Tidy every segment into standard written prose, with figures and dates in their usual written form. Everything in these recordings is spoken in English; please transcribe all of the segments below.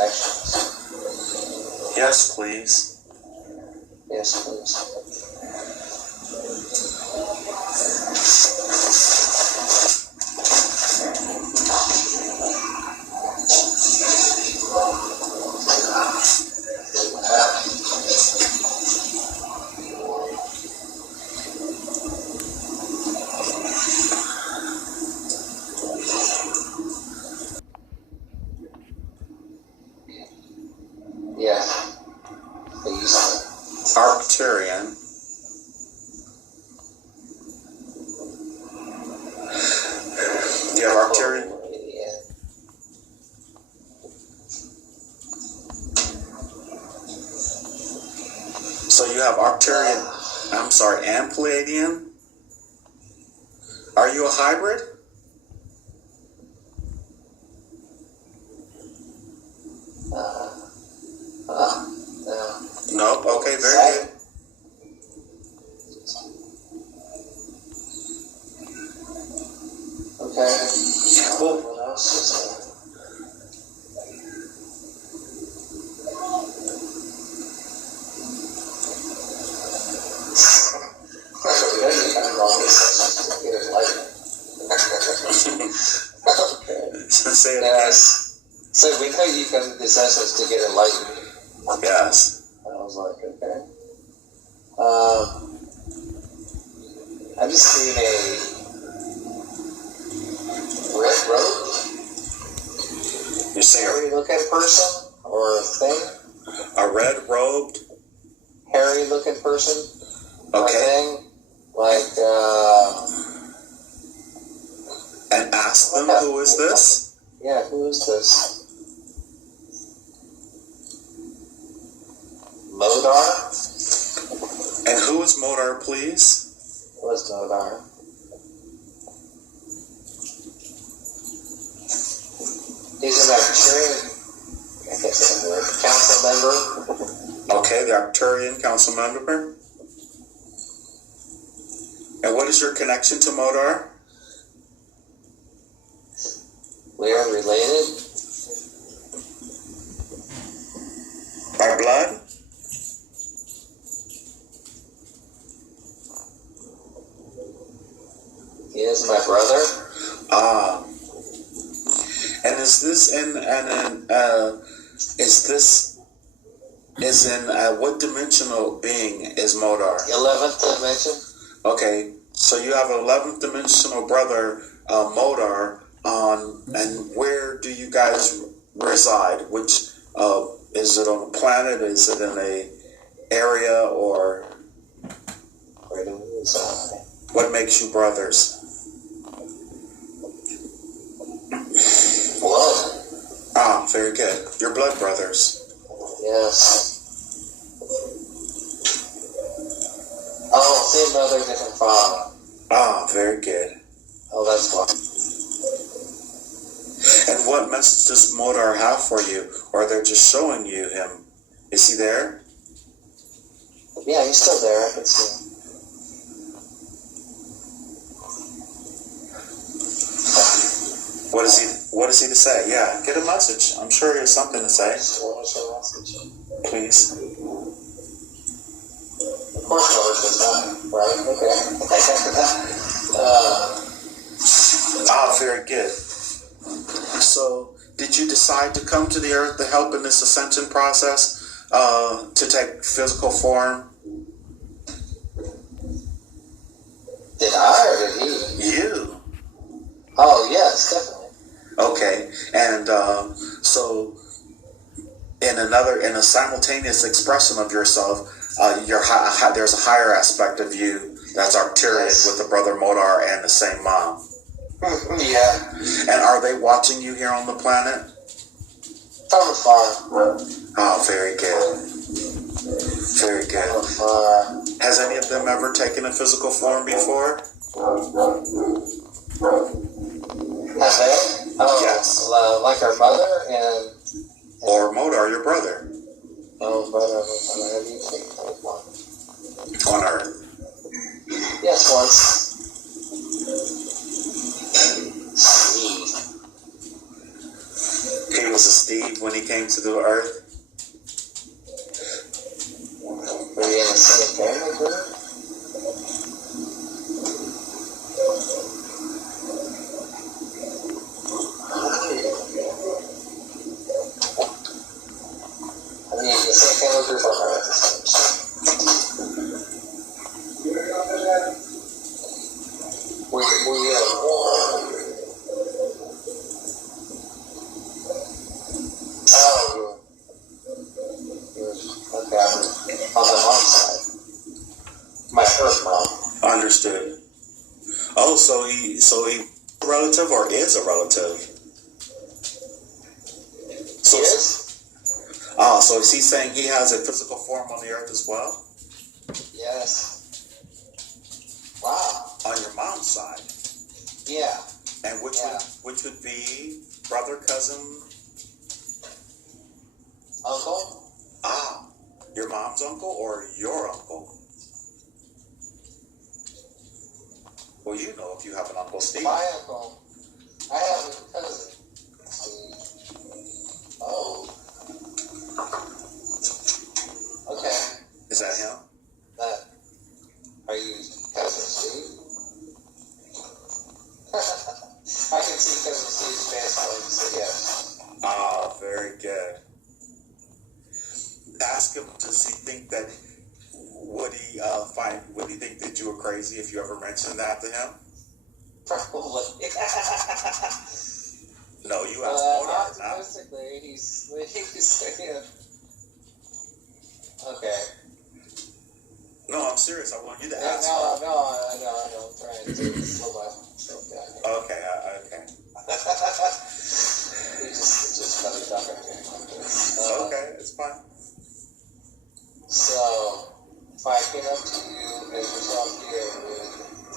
connections? Yes, please. Yes, please. Yes, please. Arcturian. Do you have Arcturian? Yeah. So you have Arcturian, and Pleiadian? Are you a hybrid? No. Nope. Okay, very good. Okay. Cool. What else is there? Say it Yes. So we know you come to this essence to get enlightened. again. Yes. I was like, okay. I just seen a red robe, You see hairy looking person or thing, a red-robed. hairy looking person or Okay. thing, like And ask them, who is this? yeah, who is this? Modar? And who is Modar, please? What's Modar? He's an Arcturian, I can't say the word, council member. Okay, the Arcturian council member. And what is your connection to Modar? We are related. By blood? He is my brother. Ah. And is this what dimensional being is Modar? 11th dimension. Okay, so you have an 11th dimensional brother, Modar, and where do you guys reside? Which, is it on a planet? Is it in a area, or Where do we reside? what makes you brothers? Blood. Ah, very good. You're blood brothers. Yes. Oh, same mother, different father. Ah, very good. Oh, that's why. And what message does Modar have for you? Or they're just showing you him? Is he there? Yeah, he's still there. I can see him. What is he to say? Yeah, get a message. I'm sure he has something to say. What was your message? Please. Of course, Mother says that, right? Okay. Very good. So, did you decide to come to the earth to help in this ascension process, to take physical form? Did I or did he? You. Oh, yes, definitely. Okay, and so in a simultaneous expression of yourself, there's a higher aspect of you that's Arcturian, Yes. with the brother Modar and the same mom. Yeah. And are they watching you here on the planet? From afar. Oh, very good. Very From good. afar. Has any of them ever taken a physical form before? Have they? Oh, Yes. like our mother and Or Modar, your brother, oh, brother, have you taken one? on Earth? Yes, once. Sweet. Can he was a Steve when he came to the earth? Were you in the same family group? I mean, the same family group or not at the same time? Were you in war? Oh, okay, on the mom's side. My first mom. Understood. Oh, so he a relative or is a relative? So, Yes? so is he saying he has a physical form on the earth as well? Yes. Wow. On your mom's side? Yeah. And which would be brother, cousin? Uncle? Ah, your mom's uncle or your uncle? Well, you know if you have an Uncle Steve. My uncle. I have a cousin. Steve. Oh. Okay. Is that him? Are you cousin Steve? I can see cousin Steve's face, so yes. Ah, very good. Ask him, does he think that, would he think that you were crazy if you ever mentioned that to him? Probably. No, you asked Mona. Optimistically, he's saying, okay. No, I'm serious. I want you to ask. No, I'm trying to slow myself down here. Okay, okay. Just started talking to him. Okay, it's fine. So, if I came up to you as yourself here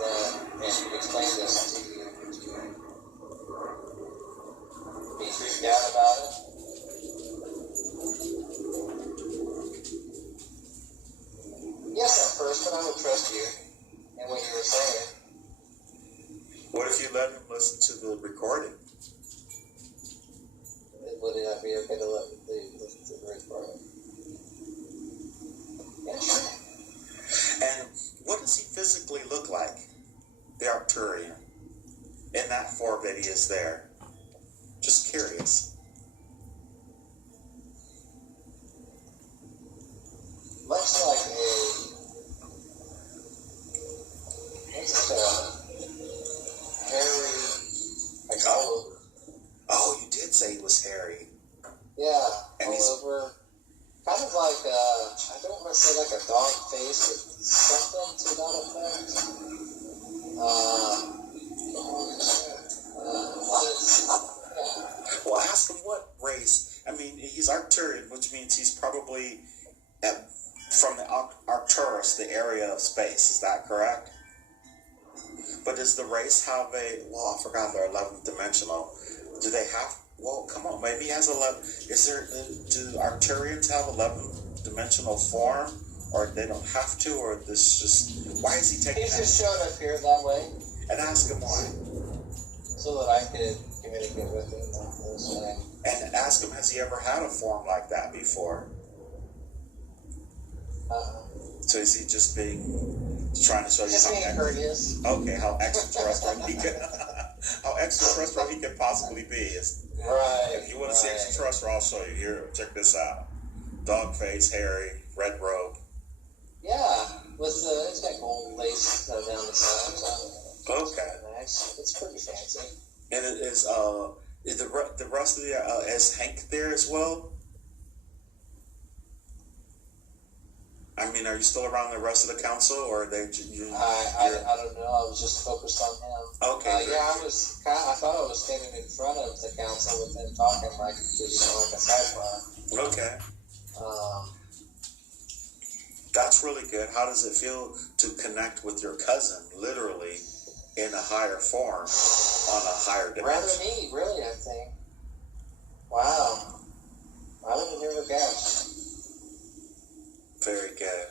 and explained this to you, would you be freaked out about it? Yes, at first, but I would trust you and what you were saying. What if you let him listen to the recording? Would it not be okay to let the recording? Yeah, sure. And what does he physically look like, the Arcturian, in that form that he is there? Just curious. Much like hairy, like all over. Oh, you did say he was hairy. Yeah, And all over. Kind of like, I don't want to say like a dog face, but something to that effect. Well, ask him what race. I mean, he's Arcturian, which means he's probably from the Arcturus, the area of space. Is that correct? But does the race have I forgot they're 11th dimensional. Do they have, come on, maybe he has 11. Do Arcturians have 11th dimensional form? Or they don't have to? Or this just, why is he taking He's that? just showing up here that way. And ask him why. So that I could communicate with him this way. And ask him, has he ever had a form like that before? So is he just trying to show you just how being courteous? Okay, how extraterrestrial he can possibly be. Right. If you want to see extraterrestrial, I'll show you. Here, check this out. Dog face, hairy, red robe. Yeah, it's got gold lace down the sides. Okay. Nice. It's pretty fancy. And it is the rest of the is Hank there as well? I mean, are you still around the rest of the council, or are they? I don't know. I was just focused on him. Okay. I thought I was standing in front of the council with them talking like a sidebar. Okay. That's really good. How does it feel to connect with your cousin, literally, in a higher form, on a higher dimension? Rather neat, really, I think. Wow. I would have never guessed. Very good.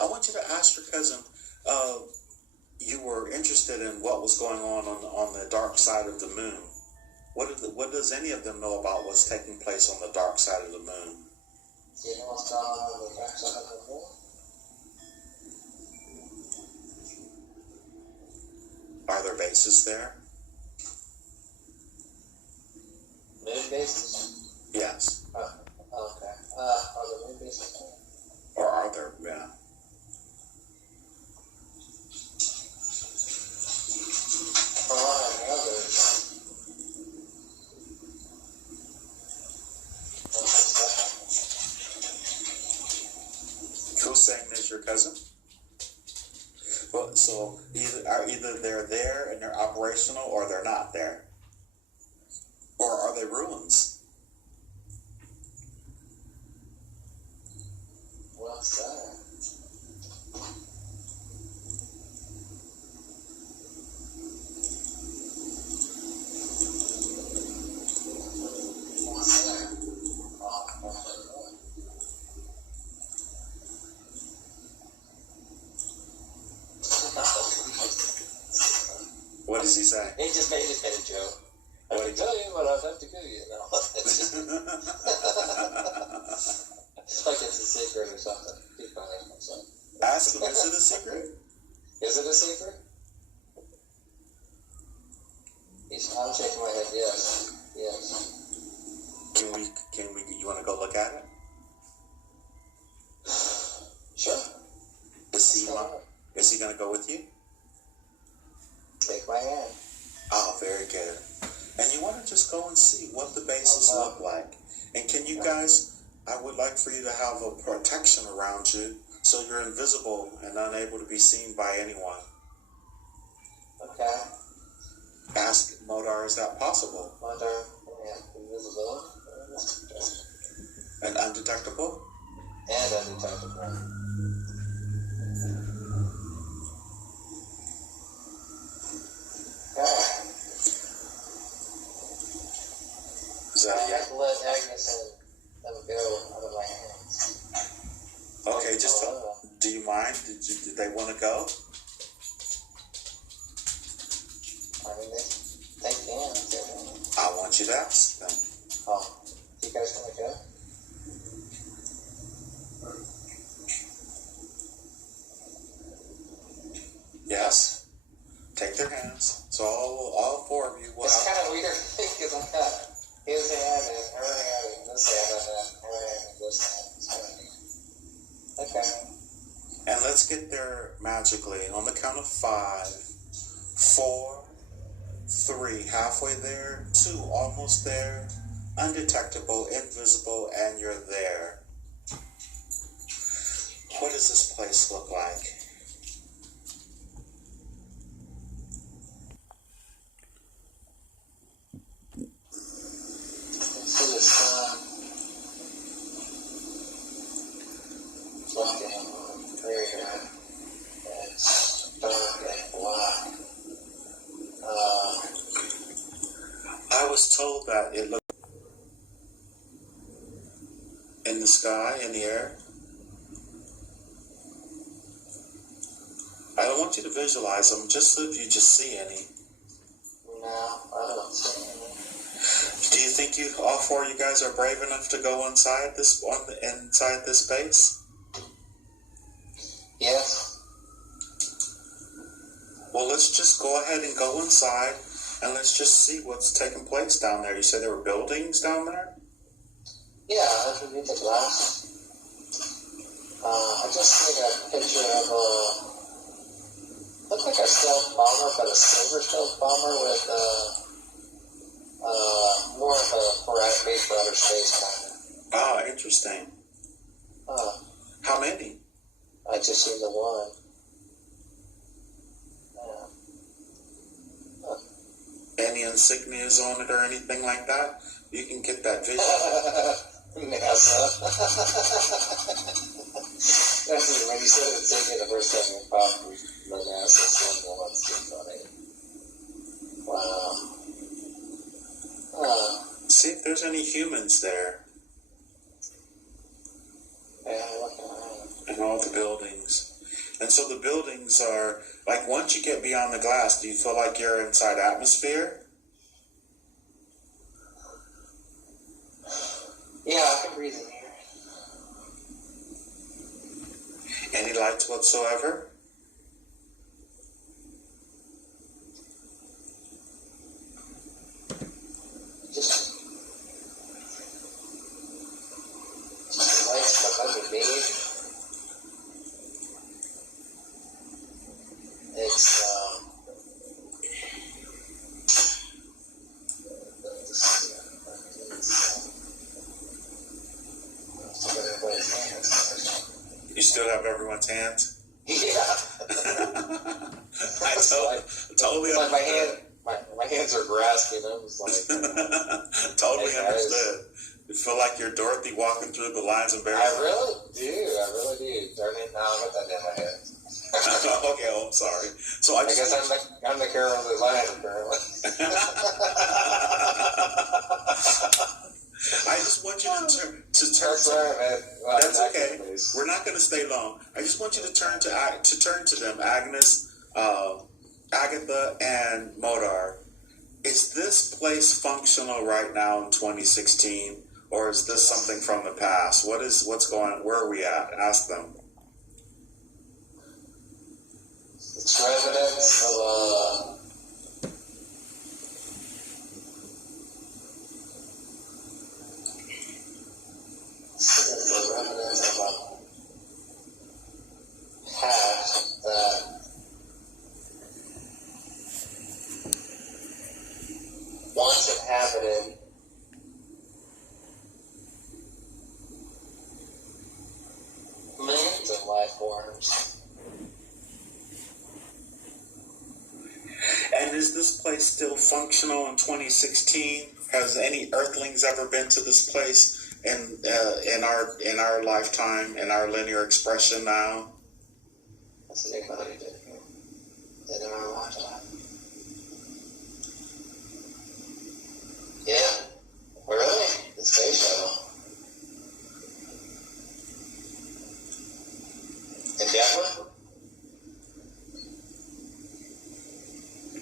I want you to ask your cousin, you were interested in what was going on the dark side of the moon. What what does any of them know about what's taking place on the dark side of the moon? Do you know what's going on the dark side of the moon? Are there bases there? Moon bases? Yes. Okay. Are there moon bases there? Or are there? Yeah. Who's saying is your cousin? Well, so either they're there and they're operational, or they're not there, or are they ruins? What's that? What does he say? He just made a joke. I can tell you, but I'll have to kill you now. It's like it's a secret or something. Keep on it. Ask him, is it a secret? Is it a secret? I'm shaking my head, yes. Yes. Can we, you want to go look at it? Sure. Is he going to go with you? Take my hand. Oh, very good. And you want to just go and see what the bases look like. And can you guys, I would like for you to have a protection around you so you're invisible and unable to be seen by anyone. Okay. Ask Modar, is that possible? Modar, yeah, invisible. And undetectable? And undetectable. I have to let Agnes and them go out of my hands. Okay, just do you mind? Did they want to go? I mean, they can. I want you to ask them. Oh, you guys want to go? Yes. Take their hands. So all four of you will. It's kind of weird because I've got his hand and her hand and this hand and then her hand and this hand. Okay. And let's get there magically on the count of 5, 4, 3, halfway there, 2, almost there, undetectable, invisible, and you're there. What does this place look like? See the sun looking very good. It's dark and black. I was told that it looked in the sky, in the air. I don't want you to visualize them, just so if you just see any. No, I don't see any. Do you think all four of you guys are brave enough to go inside this base? Yes. Well, let's just go ahead and go inside, and let's just see what's taking place down there. You said there were buildings down there? Yeah, I can read the glass. I just made a picture of looked like a stealth bomber, but a silver stealth bomber with more of a base for outer space kind of. Ah, interesting. How many? I just seen the one. Any insignias on it or anything like that? You can get that vision. NASA. That's when you said insignia the first time you popped the NASA symbol. That's too funny. Wow. See if there's any humans there. Yeah, looking around. And all the buildings. And so the buildings are, like, once you get beyond the glass, do you feel like you're inside atmosphere? breathing here. Any lights whatsoever? Just lights stuff underneath. It's You still have everyone's hands? yeah. I totally understood. My hands are grasping them. It's like Totally hey, understood. You feel like you're Dorothy walking through the lines of Bears. I really do. Darn it, now I got that in my head. Okay, I'm sorry. So I guess I'm the Carol of the line, apparently. I just want you to turn. That's right, man. Well, That's okay. Please. We're not going to stay long. I just want you to turn to them, Agnes, Agatha, and Modar. Is this place functional right now in 2016, or is this something from the past? What's going on? Where are we at? Ask them. It's residents of past that once inhabited millions of life forms. And is this place still functional in 2016? Has any Earthlings ever been to this place in our lifetime, in our linear expression now? That's what anybody did here. In our lifetime. Yeah. Really? The space shuttle. Endeavor?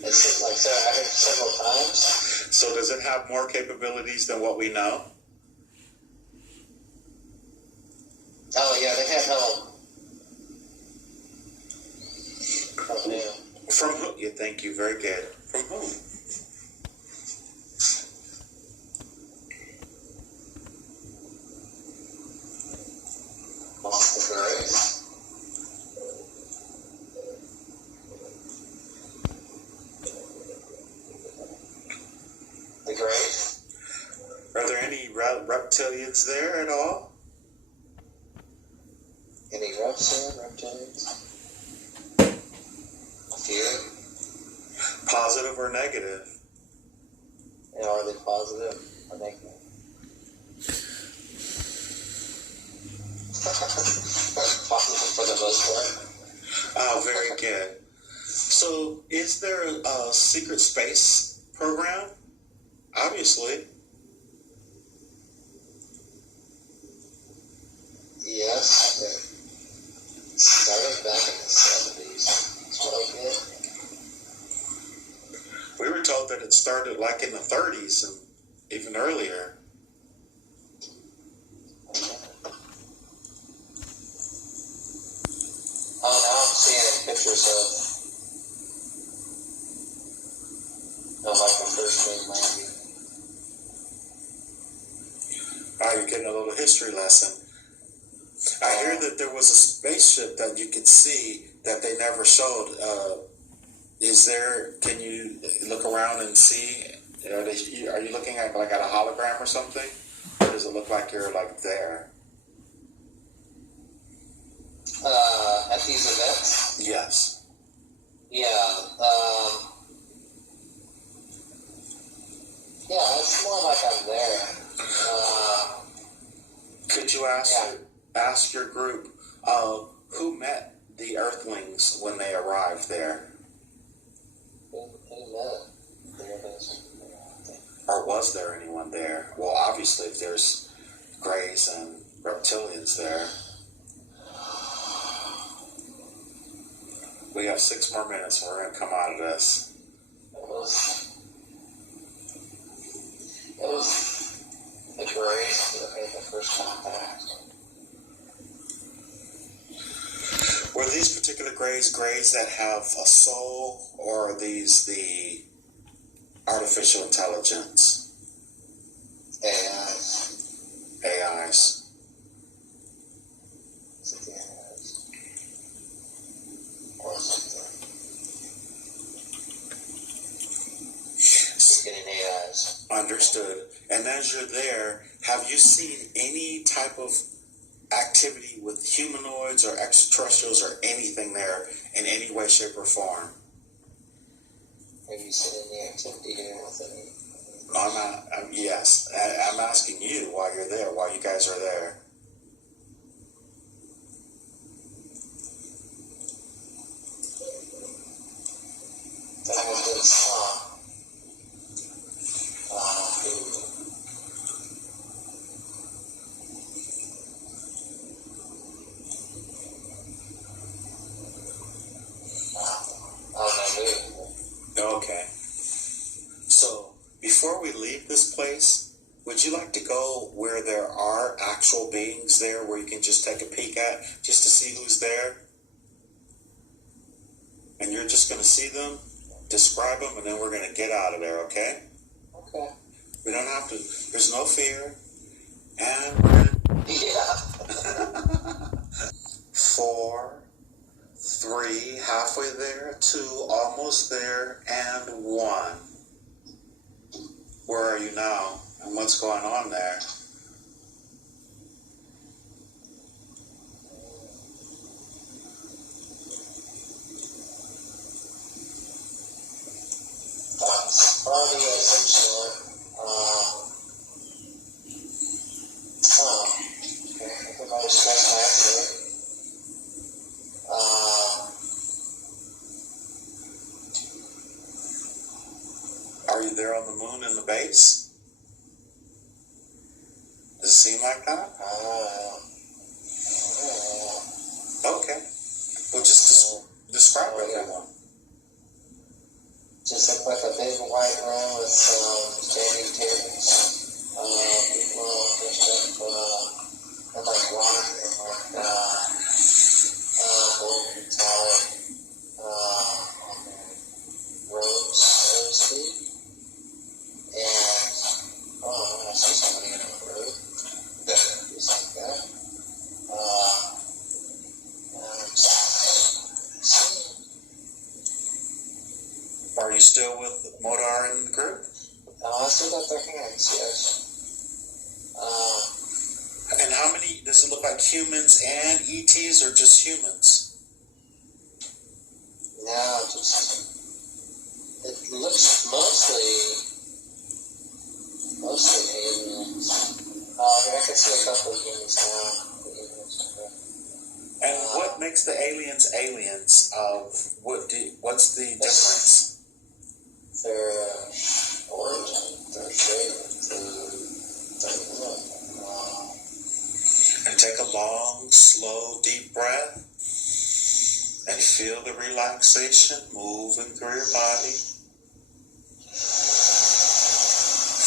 It's like I heard several times. So does it have more capabilities than what we know? Oh yeah, they have help. From who? From who? Yeah, thank you. Very good. From whom? The Grace. The Grace. Are there any reptilians there at all? Any reptilians? A few. Positive or negative? And are they positive or negative? Positive for the most part. Oh, very good. So, is there a secret space program? Obviously. Yes. It started back in the 70s. That's what I get. We were told that it started like in the 30s and even earlier. Oh, now I'm seeing pictures of like the first moon landing. Oh, you're getting a little history lesson. I hear that there was a spaceship that you could see that they never showed. Can you look around and see? Are you looking at like at a hologram or something? Or does it look like you're like there? At these events? Yes. Yeah. Yeah, it's more like I'm there. Could you ask your group who met the Earthlings when they arrived there? Who met? Or was there anyone there? Well, obviously, if there's Greys and reptilians there. We have 6 more minutes and we're going to come out of this. It was the Grace that made the first contact. Were these particular grays that have a soul, or are these the artificial intelligence? AIs. AIs. Is it the AIs? Or is it getting AIs? Understood. And as you're there, have you seen any type of activity with humanoids or extraterrestrials or anything there in any way, shape, or form? Have you seen any activity here with any? Yes. I'm asking you while you're there, while you guys are there. That was this, Okay. So, before we leave this place, would you like to go where there are actual beings there, where you can just take a peek at, just to see who's there? And you're just going to see them, describe them, and then we're going to get out of there, okay? Okay. We don't have to, there's no fear. And we're going to... Yeah. 4, 3, halfway there, 2, almost there, and 1. Where are you now? And what's going on there? Probably essentially, everybody stress my accident. Are you there on the moon in the base? Does it seem like that? Okay. Well, just describe everyone. Just look like a big white room with standing tables. People dressed up in like rock and like gold metallic robes, so to speak. And I see somebody in a robe. Just like that. Are you still with Modar and the group? I still got their hands, yes. And how many, does it look like humans and ETs, or just humans? No, it looks mostly aliens. I can see a couple of humans now. And what makes the aliens aliens? What's the difference? Their origin, their shape, their look. And take a long, slow, deep breath and feel the relaxation moving through your body.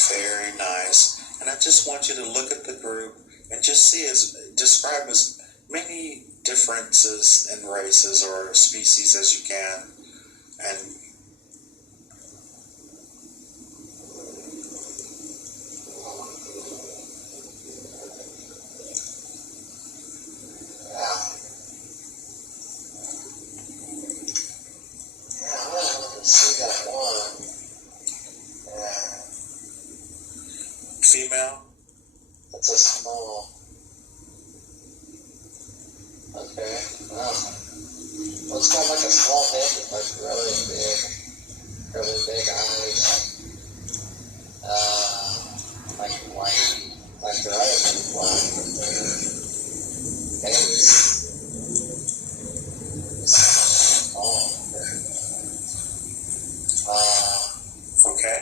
Very nice. And I just want you to look at the group and just describe as many differences in races or species as you can. And female? It's a small. Okay. Wow. Well, it's got like a small head with like really big eyes. Like white, like their eyes are black, but their head is small. Okay.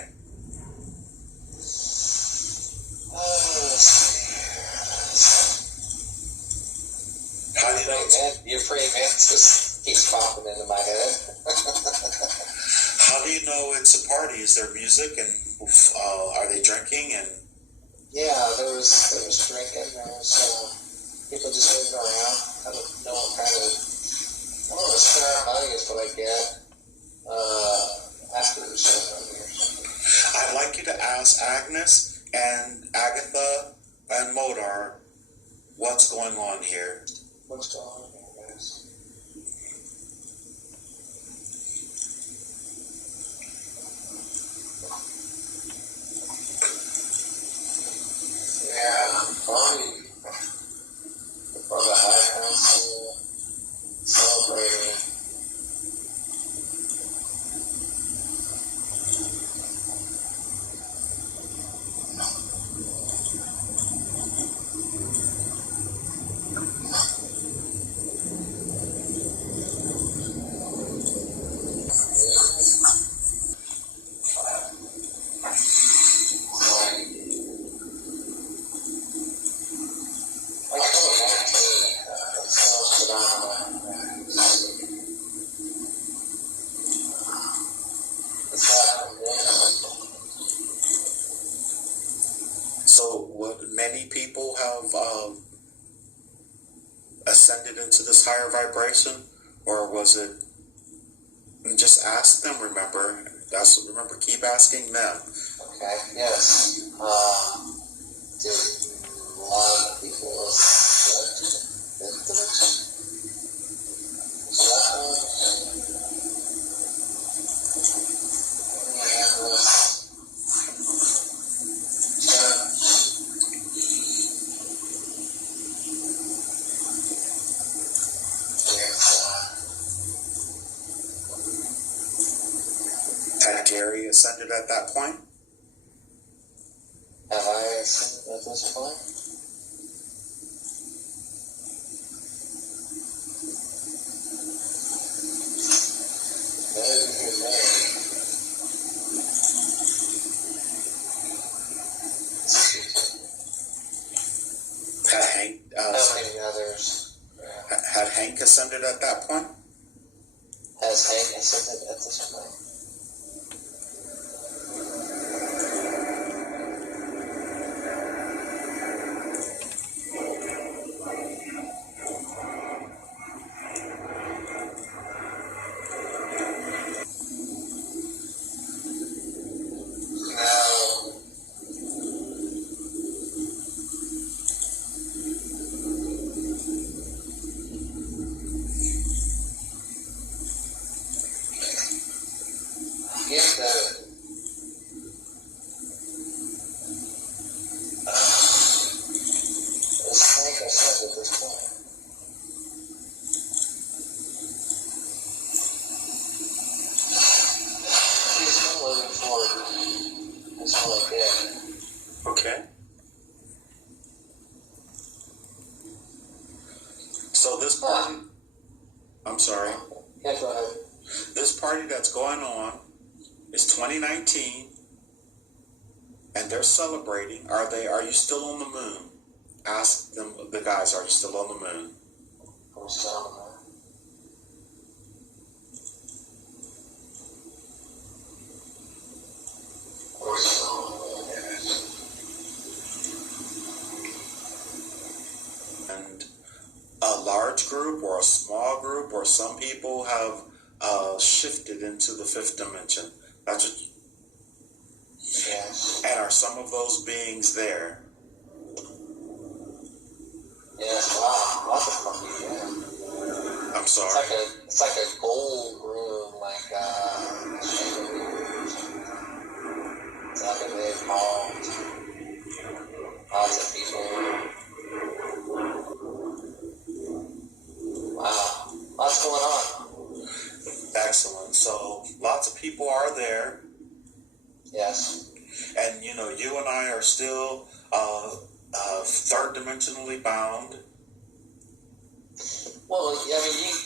How do you know? Your praying mantis keeps popping into my head. How do you know it's a party? Is there music and are they drinking and? Yeah, there was drinking, there was people just moving around. I don't know what kind of, I don't know, ceremony is what I get after the ceremony or something. I'd like you to ask Agnes and Agatha and Modar what's going on here. What's going on here, guys? Yeah, probably for the High Council celebrating. So, would many people have ascended into this higher vibration, or was it? And just ask them. Remember, keep asking them. Okay. Yes. Did a lot of people accept the dimension? Had Gary ascended at that point? Have I ascended at this point? Had Hank Others. had Hank ascended at that point? Has Hank ascended at this point? If Hank ascended at this point? He's still looking for this one again. Okay. So this party, I'm sorry. Yeah, go ahead. This party that's going on is 2019, and they're celebrating. Are you still on the moon? Ask them, the guys, are you still on the moon? I'm still on the moon. We're still on the moon, yes. And a large group or a small group, or some people have shifted into the fifth dimension. That's what. Yes. And are some of those beings there? Yes, wow, lots of funky, yeah. I'm sorry. It's like a gold room, like it's like a big hall. Lots of people. Wow, lots going on. Excellent. So lots of people are there. Yes. And you and I are still third dimensionally bound. Well, I mean,